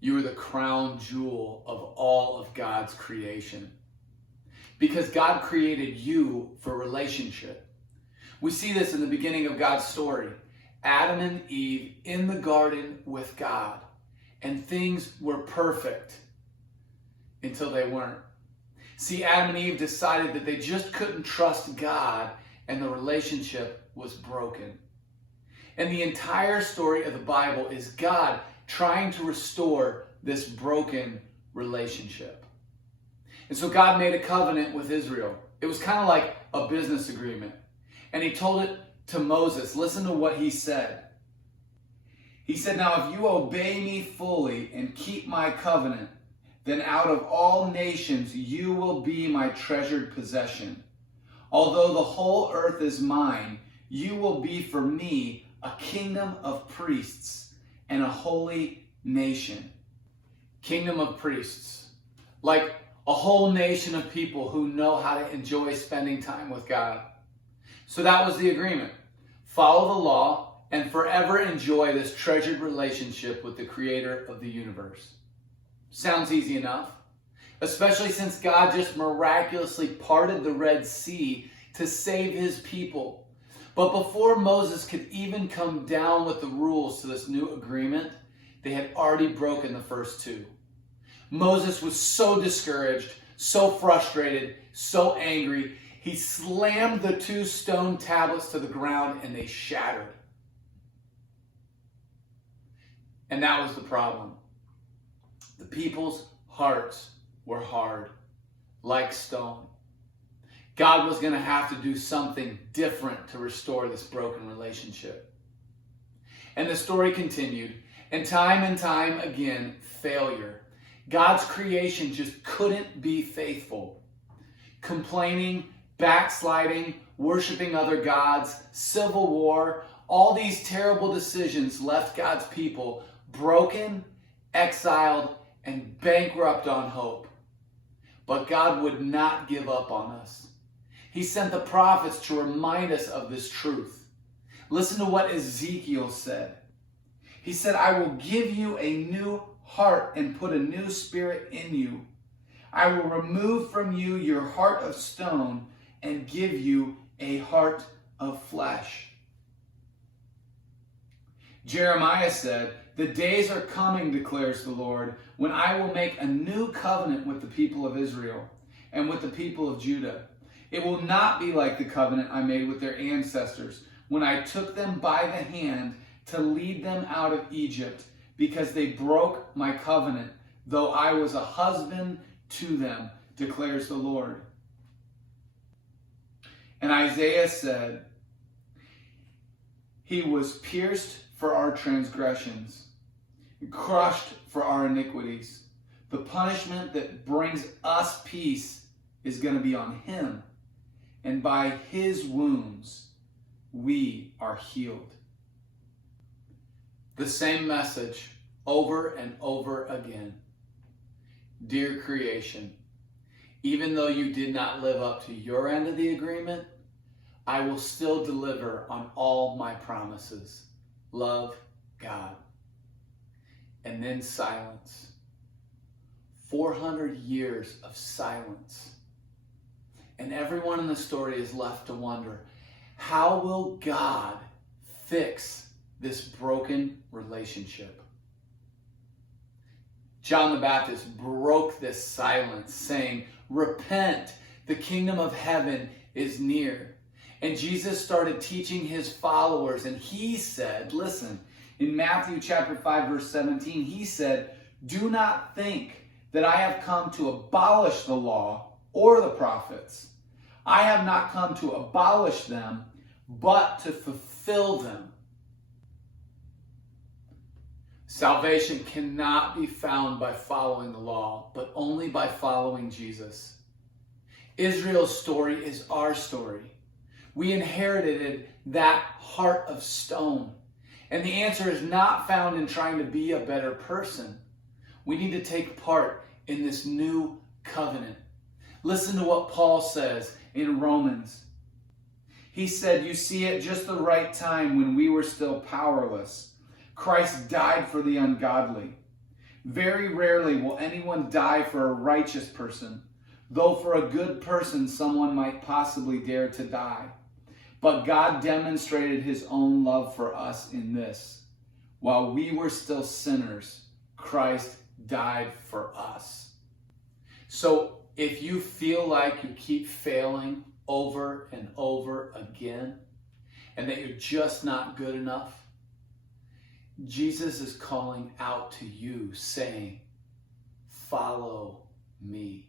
You are the crown jewel of all of God's creation. Because God created you for relationship. We see this in the beginning of God's story. Adam and Eve in the garden with God. And things were perfect until they weren't. See, Adam and Eve decided that they just couldn't trust God, and the relationship was broken. And the entire story of the Bible is God trying to restore this broken relationship. And so God made a covenant with Israel. It was kind of like a business agreement. And he told it to Moses. Listen to what he said. He said, "Now if you obey me fully and keep my covenant, then out of all nations you will be my treasured possession. Although the whole earth is mine, you will be for me a kingdom of priests and a holy nation." Kingdom of priests. Like a whole nation of people who know how to enjoy spending time with God. So that was the agreement. Follow the law and forever enjoy this treasured relationship with the creator of the universe. Sounds easy enough, especially since God just miraculously parted the Red Sea to save his people. But before Moses could even come down with the rules to this new agreement, they had already broken the first two. Moses was so discouraged, so frustrated, so angry, he slammed the 2 stone tablets to the ground and they shattered. And that was the problem. The people's hearts were hard, like stone. God was going to have to do something different to restore this broken relationship. And the story continued, and time again, failure. God's creation just couldn't be faithful. Complaining, backsliding, worshiping other gods, civil war, all these terrible decisions left God's people broken, exiled, and bankrupt on hope. But God would not give up on us. He sent the prophets to remind us of this truth. Listen to what Ezekiel said. He said, "I will give you a new heart and put a new spirit in you. I will remove from you your heart of stone and give you a heart of flesh." Jeremiah said, "The days are coming, declares the Lord, when I will make a new covenant with the people of Israel and with the people of Judah. It will not be like the covenant I made with their ancestors when I took them by the hand to lead them out of Egypt, because they broke my covenant, though I was a husband to them, declares the Lord." And Isaiah said, "He was pierced for our transgressions, crushed for our iniquities. The punishment that brings us peace is going to be on him, and by his wounds we are healed." The same message over and over again. Dear creation, even though you did not live up to your end of the agreement, I will still deliver on all my promises. Love, God. And then silence. 400 years of silence. And everyone in the story is left to wonder, how will God fix this broken relationship? John the Baptist broke this silence, saying, "Repent, the kingdom of heaven is near." And Jesus started teaching his followers, and he said, listen, in Matthew chapter 5, verse 17, he said, "Do not think that I have come to abolish the law or the prophets. I have not come to abolish them, but to fulfill them." Salvation cannot be found by following the law, but only by following Jesus. Israel's story is our story. We inherited that heart of stone. And the answer is not found in trying to be a better person. We need to take part in this new covenant. Listen to what Paul says in Romans. He said, "You see, at just the right time when we were still powerless, Christ died for the ungodly. Very rarely will anyone die for a righteous person, though for a good person someone might possibly dare to die. But God demonstrated his own love for us in this: while we were still sinners, Christ died for us. So if you feel like you keep failing over and over again, and that you're just not good enough, Jesus is calling out to you saying, follow me.